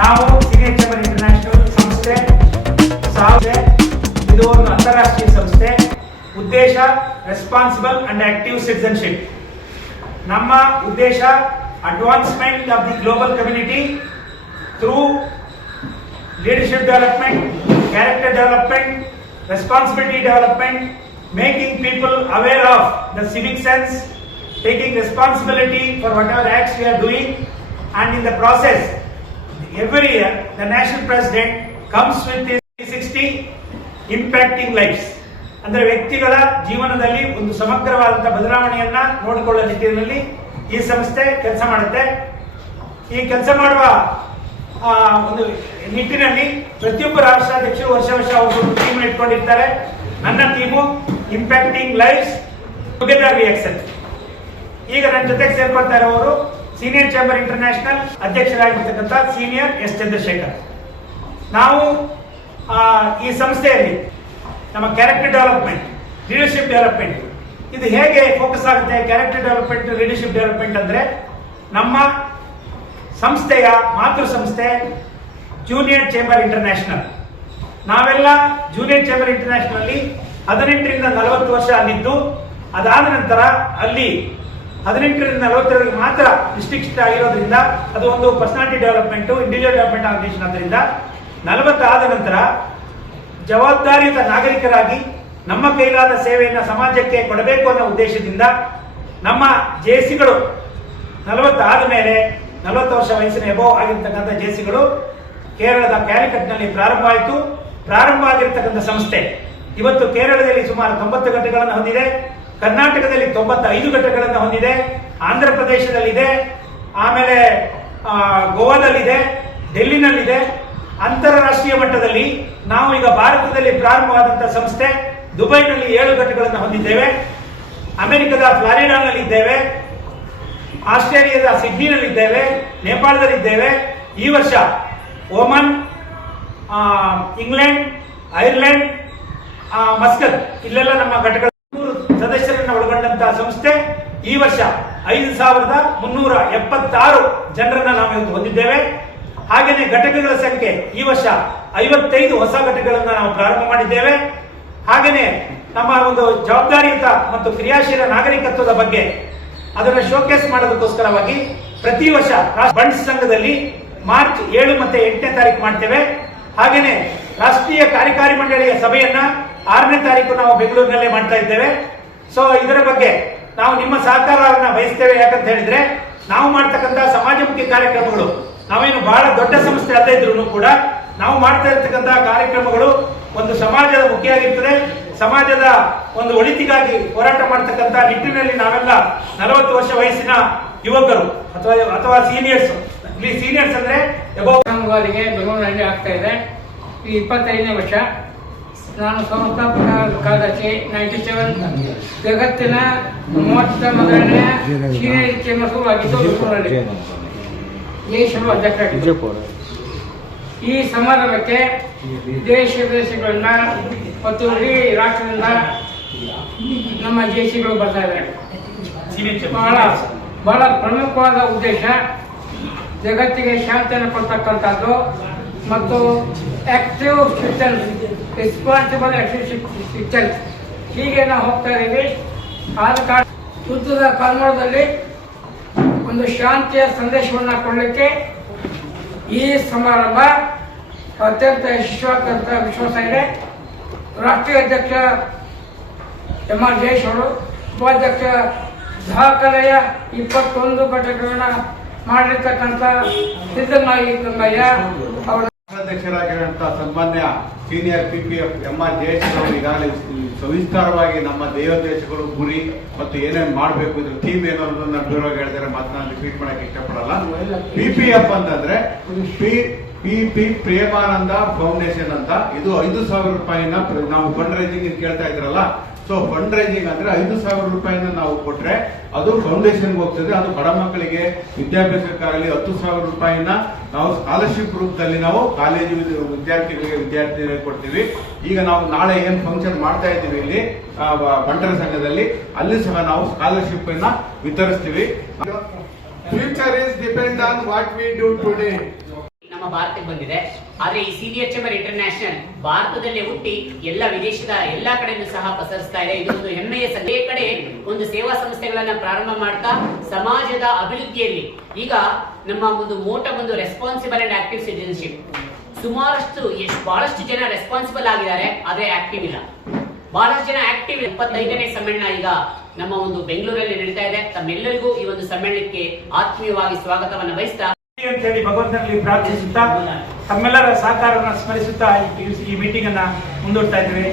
ನಾವು senior chamber international ಸಂಸ್ಥೆ ಇದು ಒಂದು ಅಂತಾರಾಷ್ಟ್ರೀಯ ಸಂಸ್ಥೆ. ಉದ್ದೇಶ ರೆಸ್ಪಾನ್ಸಿಬಲ್ ಅಂಡ್ ಆಕ್ಟಿವ್ ಸಿಟಿಜನ್ಶಿಪ್. ನಮ್ಮ ಉದ್ದೇಶ advancement of the global community through leadership development, character development, responsibility development, making people aware of the civic sense, taking responsibility for whatever acts we are doing, and in the process every year the national president comes with his 360 impacting lives. ಅಂದರೆ ವ್ಯಕ್ತಿಗಳ ಜೀವನದಲ್ಲಿ ಒಂದು ಸಮಗ್ರವಾದಂತಹ ಬದಲಾವಣೆಯನ್ನ ನೋಡಿಕೊಳ್ಳುವ ನಿಟ್ಟಿನಲ್ಲಿ ಈ ಸಂಸ್ಥೆ ಕೆಲಸ ಮಾಡುತ್ತೆ. ಈ ಕೆಲಸ ಮಾಡುವ ಒಂದು ನಿಟ್ಟಿನಲ್ಲಿ ಪ್ರತಿಯೊಬ್ಬ ರಾಷ್ಟ್ರಾಧ್ಯಕ್ಷರು ವರ್ಷ ಅವರು ಟೀಮ್ ಇಟ್ಕೊಂಡಿರ್ತಾರೆ. ನನ್ನ team impacting lives together we excel. ಈಗ ನನ್ನ ಜೊತೆಗೆ ಸೇರ್ಕೊಳ್ತಾ ಇರೋರು ಸೀನಿಯರ್ ಚೇಂಬರ್ ಇಂಟರ್ನ್ಯಾಷನಲ್ ಅಧ್ಯಕ್ಷರಾಗಿರ್ತಕ್ಕಂಥ ಸೀನಿಯರ್ ಎಸ್ ಚಂದ್ರಶೇಖರ್. ನಾವು ಈ ಸಂಸ್ಥೆಯಲ್ಲಿ ನಮ್ಮ ಕ್ಯಾರೆಕ್ಟರ್ ಡೆವಲಪ್ಮೆಂಟ್, ಲೀಡರ್ಶಿಪ್ ಡೆವಲಪ್ಮೆಂಟ್ ಇದು ಹೇಗೆ ಫೋಕಸ್ ಆಗುತ್ತೆ. ಕ್ಯಾರೆಕ್ಟರ್ ಡೆವಲಪ್ಮೆಂಟ್, ಲೀಡರ್ಶಿಪ್ ಡೆವಲಪ್ಮೆಂಟ್ ಅಂದ್ರೆ ನಮ್ಮ ಸಂಸ್ಥೆಯ ಮಾತೃ ಸಂಸ್ಥೆ ಜೂನಿಯರ್ ಚೇಂಬರ್ ಇಂಟರ್ನ್ಯಾಷನಲ್. ನಾವೆಲ್ಲ ಜೂನಿಯರ್ ಚೇಂಬರ್ ಇಂಟರ್ನ್ಯಾಷನಲ್ ಅಲ್ಲಿ 18ರಿಂದ 40 ವರ್ಷ ಅಲ್ಲಿದ್ದು, ಅದಾದ ನಂತರ ಅಲ್ಲಿ 18ರಿಂದ 42 ಮಾತ್ರ ಡಿಸ್ಟ್ರಿಕ್ಟ್ ಆಗಿರೋದ್ರಿಂದ ಅದು ಒಂದು personality development, individual development organisation. ಆದ್ದರಿಂದ 40 ಆದ ನಂತರ ಜವಾಬ್ದಾರಿಯುತ ನಾಗರಿಕರಾಗಿ ನಮ್ಮ ಕೈಲಾದ ಸೇವೆಯನ್ನು ಸಮಾಜಕ್ಕೆ ಕೊಡಬೇಕು ಅನ್ನೋ ಉದ್ದೇಶದಿಂದ ನಮ್ಮ ಜೆಸಿಗಳು 40 ಆದ ಮೇಲೆ 40 ವರ್ಷ ವಯಸ್ಸಿನ ಎಬೋ ಆಗಿರ್ತಕ್ಕಂಥ ಜೆಸಿಗಳು ಕೇರಳದ ಕ್ಯಾಲಿಕಟ್ನಲ್ಲಿ ಪ್ರಾರಂಭ ಆಯಿತು. ಪ್ರಾರಂಭ ಆಗಿರ್ತಕ್ಕಂಥ ಸಂಸ್ಥೆ ಇವತ್ತು ಕೇರಳದಲ್ಲಿ ಸುಮಾರು 90 ಘಟಕಗಳನ್ನು ಹೊಂದಿದೆ, ಕರ್ನಾಟಕದಲ್ಲಿ 95 ಘಟಕಗಳನ್ನು ಹೊಂದಿದೆ, ಆಂಧ್ರ ಪ್ರದೇಶದಲ್ಲಿದೆ, ಆಮೇಲೆ ಗೋವಾದಲ್ಲಿದೆ, ಡೆಲ್ಲಿನಲ್ಲಿದೆ. ಅಂತಾರಾಷ್ಟ್ರೀಯ ಮಟ್ಟದಲ್ಲಿ ನಾವು ಈಗ ಭಾರತದಲ್ಲಿ ಪ್ರಾರಂಭವಾದಂತಹ ಸಂಸ್ಥೆ ದುಬೈನಲ್ಲಿ 7 ಘಟಕಗಳನ್ನು ಹೊಂದಿದ್ದೇವೆ, ಅಮೆರಿಕದ ಫ್ಲಾರಿಡಾನಲ್ಲಿದ್ದೇವೆ, ಆಸ್ಟ್ರೇಲಿಯಾದ ಸಿಡ್ನಿನಲ್ಲಿದ್ದೇವೆ, ನೇಪಾಳದಲ್ಲಿದ್ದೇವೆ. ಈ ವರ್ಷ ಓಮನ್, ಇಂಗ್ಲೆಂಡ್, ಐರ್ಲೆಂಡ್, ಮಸ್ಕತ್ ಇಲ್ಲೆಲ್ಲ ನಮ್ಮ ಘಟಕಗಳು 300 ಸದಸ್ಯರನ್ನು ಒಳಗೊಂಡಂತಹ ಸಂಸ್ಥೆ. ಈ ವರ್ಷ 5376 ಜನರನ್ನ ನಾವು ಇವತ್ತು ಹೊಂದಿದ್ದೇವೆ. ಹಾಗೆಯೇ ಘಟಕಗಳ ಸಂಖ್ಯೆ ಈ ವರ್ಷ 55 ಹೊಸ ಘಟಕಗಳನ್ನು ನಾವು ಪ್ರಾರಂಭ ಮಾಡಿದ್ದೇವೆ. ಹಾಗೆಯೇ ನಮ್ಮ ಒಂದು ಜವಾಬ್ದಾರಿಯುತ ಮತ್ತು ಕ್ರಿಯಾಶೀಲ ನಾಗರಿಕತ್ವದ ಬಗ್ಗೆ ಅದನ್ನು ಶೋಕೇಸ್ ಮಾಡೋದಕ್ಕೋಸ್ಕರವಾಗಿ ಪ್ರತಿ ವರ್ಷ ಬಂಡ್ಸ್ ಸಂಘದಲ್ಲಿ ಮಾರ್ಚ್ 7 ಮತ್ತು 8ನೇ ತಾರೀಕು ಮಾಡ್ತೇವೆ. ಹಾಗೆಯೇ ರಾಷ್ಟ್ರೀಯ ಕಾರ್ಯಕಾರಿ ಮಂಡಳಿಯ ಸಭೆಯನ್ನ 6ನೇ ತಾರೀಕು ನಾವು ಬೆಂಗಳೂರಿನಲ್ಲೇ ಮಾಡ್ತಾ ಇದ್ದೇವೆ. ಸೊ ಇದರ ಬಗ್ಗೆ ನಾವು ನಿಮ್ಮ ಸಹಕಾರವನ್ನು ಬಯಸ್ತೇವೆ. ಯಾಕಂತ ಹೇಳಿದ್ರೆ ನಾವು ಮಾಡ್ತಕ್ಕಂಥ ಸಮಾಜಮುಖಿ ಕಾರ್ಯಕ್ರಮಗಳು, ನಾವೇನು ಬಹಳ ದೊಡ್ಡ ಸಂಸ್ಥೆ ಅಲ್ಲದೆ ಇದ್ರು ಕೂಡ ನಾವು ಮಾಡ್ತಾ ಇರ್ತಕ್ಕಂಥ ಕಾರ್ಯಕ್ರಮಗಳು ಒಂದು ಸಮಾಜದ ಮುಖಿಯಾಗಿರ್ತದೆ. ಸಮಾಜದ ಒಂದು ಒಳಿತಿಗಾಗಿ ಹೋರಾಟ ಮಾಡತಕ್ಕಂಥ ನಿಟ್ಟಿನಲ್ಲಿ ನಾವೆಲ್ಲ 40 ವರ್ಷ ವಯಸ್ಸಿನ ಯುವಕರು ಅಥವಾ ಸೀನಿಯರ್ಸ್. ಇಲ್ಲಿ ಸೀನಿಯರ್ಸ್ ಅಂದ್ರೆ ವಾರಿಗೆ ಬೆಂಗಳೂರಿನಲ್ಲಿ ಆಗ್ತಾ ಇದೆ. ಈ 25ನೇ ವರ್ಷ. ನಾನು ಸಂಸ್ಥಾಪಕ ಕಾರ್ಯದರ್ಶಿ 97 ಜಗತ್ತಿನ 31ನೇ ಸೀನಿಯರ್ ಚೇಂಬರ್ ಆಗಿದ್ದು ದೇಶದ ಅಧ್ಯಕ್ಷರಾಗಿದ್ದರು. ಈ ಸಮಾರಂಭಕ್ಕೆ ದೇಶ ವಿದೇಶಗಳಿಂದ ಮತ್ತು ಇಡೀ ರಾಷ್ಟ್ರದಿಂದ ನಮ್ಮ ಜೆಸಿಗಳು ಬರ್ತಾ ಇದ್ದಾರೆ. ಬಹಳ ಪ್ರಮುಖವಾದ ಉದ್ದೇಶ ಜಗತ್ತಿಗೆ ಶಾಂತಿಯನ್ನು ಕೊಡ್ತಕ್ಕಂಥದ್ದು ಮತ್ತು active citizens, responsible active citizens ಹೀಗೆ ನಾವು ಹೋಗ್ತಾ ಇದ್ದೀವಿ. ಆದ ಕಾರಣ ಯುದ್ಧದ ಕಾಲಮಾನದಲ್ಲಿ ಒಂದು ಶಾಂತಿಯ ಸಂದೇಶವನ್ನು ಕೊಡಲಿಕ್ಕೆ ಈ ಸಮಾರಂಭ ಅತ್ಯಂತ ಯಶಸ್ವಿಯಾದಂಥ ವಿಶ್ವಾಸ ಇದೆ. ರಾಷ್ಟ್ರೀಯ ಅಧ್ಯಕ್ಷ MR ಜಯೇಶ್ ಅವರು, ಉಪಾಧ್ಯಕ್ಷ ದಾಖಲೆಯ 21 ಘಟಕಗಳನ್ನ ಮಾಡಿರ್ತಕ್ಕಂಥ ಸಿದ್ದನಾಯಿ ಗಂಗಯ್ಯ ಅವರ ಅಧ್ಯಕ್ಷರಾಗಿರುವಂತಹ ಸನ್ಮಾನ್ಯ ಸೀನಿಯರ್ PPF MR ಜಯೇಶ್ ಅವರು ಈಗಾಗಲೇ ಸವಿಸ್ತಾರವಾಗಿ ನಮ್ಮ ದೇವದೇಶಗಳು ಗುರಿ ಮತ್ತು ಏನೇನು ಮಾಡಬೇಕು ಇದ್ರ ಥೀಮ್ ಏನೋ ಅನ್ನೋದನ್ನ ವಿವರವಾಗಿ ಹೇಳಿದರೆ ಮಾತನಾಡಿ ರಿಪೀಟ್ ಮಾಡಕ್ಕೆ ಇಷ್ಟಪಡಲ್ಲ. PPF ಅಂತಂದ್ರೆ PP ಪ್ರೇಮಾನಂದ ಫೌಂಡೇಶನ್ ಅಂತ. ಇದು 5,000 ರೂಪಾಯಿನ ನಾವು ಫಂಡ್ ರೈಸಿಂಗ್ ಕೇಳ್ತಾ ಇದ್ರಲ್ಲ. ಸೊ ಫಂಡ್ ರೈಸಿಂಗ್ ಅಂದ್ರೆ 5,000 ರೂಪಾಯಿನ ನಾವು ಕೊಟ್ರೆ ಅದು ಫೌಂಡೇಶನ್ಗೆ ಹೋಗ್ತದೆ. ಅದು ಬಡ ಮಕ್ಕಳಿಗೆ ವಿದ್ಯಾಭ್ಯಾಸಕ್ಕಾಗಲಿ 10,000 ರೂಪಾಯಿನ ನಾವು ಸ್ಕಾಲರ್ಶಿಪ್ ರೂಪದಲ್ಲಿ ನಾವು ಕಾಲೇಜು ವಿದ್ಯಾರ್ಥಿಗಳಿಗೆ ಕೊಡ್ತೀವಿ. ಈಗ ನಾವು ನಾಳೆ ಏನ್ ಫಂಕ್ಷನ್ ಮಾಡ್ತಾ ಇದ್ದೀವಿ ಇಲ್ಲಿ ಬಂಟರ ಸಂಘದಲ್ಲಿ, ಅಲ್ಲಿ ಸಹ ನಾವು ಸ್ಕಾಲರ್ಶಿಪ್ ಅನ್ನ ವಿತರಿಸ್ತೀವಿ. Future is depend on what we do today. ನಮ್ಮ ನಮ್ಮ ಭಾರತಕ್ಕೆ ಬಂದಿದೆ. ಆದ್ರೆ ಈ ಸೀನಿಯರ್ ಚೇಂಬರ್ ಇಂಟರ್ನ್ಯಾಷನಲ್ ಭಾರತದಲ್ಲೇ ಹುಟ್ಟಿ ಎಲ್ಲ ವಿದೇಶದ ಎಲ್ಲಾ ಕಡೆಯೂ ಸಹ ಪಸರಿಸ್ತಾ ಇದೆ. ಇದೊಂದು ಹೆಮ್ಮೆಯ ಸಂದೇ ಕಡೆ ಒಂದು ಸೇವಾ ಸಂಸ್ಥೆಗಳನ್ನ ಪ್ರಾರಂಭ ಮಾಡ್ತಾ ಸಮಾಜದ ಅಭಿವೃದ್ಧಿಯಲ್ಲಿ ಈಗ ನಮ್ಮ ಒಂದು ಮೋಟ ಒಂದು ರೆಸ್ಪಾನ್ಸಿಬಲ್ ಅಂಡ್ ಆಕ್ಟಿವ್ ಸಿಟಿಜನ್ಶಿಪ್ ಬಹಳಷ್ಟು ಜನ ರೆಸ್ಪಾನ್ಸಿಬಲ್ ಆಗಿದ್ದಾರೆ, ಆದ್ರೆ ಆಕ್ಟಿವ್ ಇಲ್ಲ. ಬಹಳಷ್ಟು ಜನ ಆಕ್ಟಿವ್ 25ನೇ ಸಮ್ಮೇಳನ ಈಗ ನಮ್ಮ ಒಂದು ಬೆಂಗಳೂರಲ್ಲಿ ನಡೀತಾ ಇದೆ. ತಮ್ಮೆಲ್ಲರಿಗೂ ಈ ಒಂದು ಸಮ್ಮೇಳನಕ್ಕೆ ಆತ್ಮೀಯವಾಗಿ ಸ್ವಾಗತವನ್ನು ಬಯಸ್ತಾ ಅಂತ ಹೇಳಿ ಭಗವಂತನಲ್ಲಿ ಪ್ರಾರ್ಥಿಸುತ್ತಾ ತಮ್ಮೆಲ್ಲರ ಸಹಕಾರವನ್ನು ಸ್ಮರಿಸುತ್ತಾ ಈ ಮೀಟಿಂಗ್ ಅನ್ನ ಮುಂದೂಡ್ತಾ ಇದ್ದೇವೆ.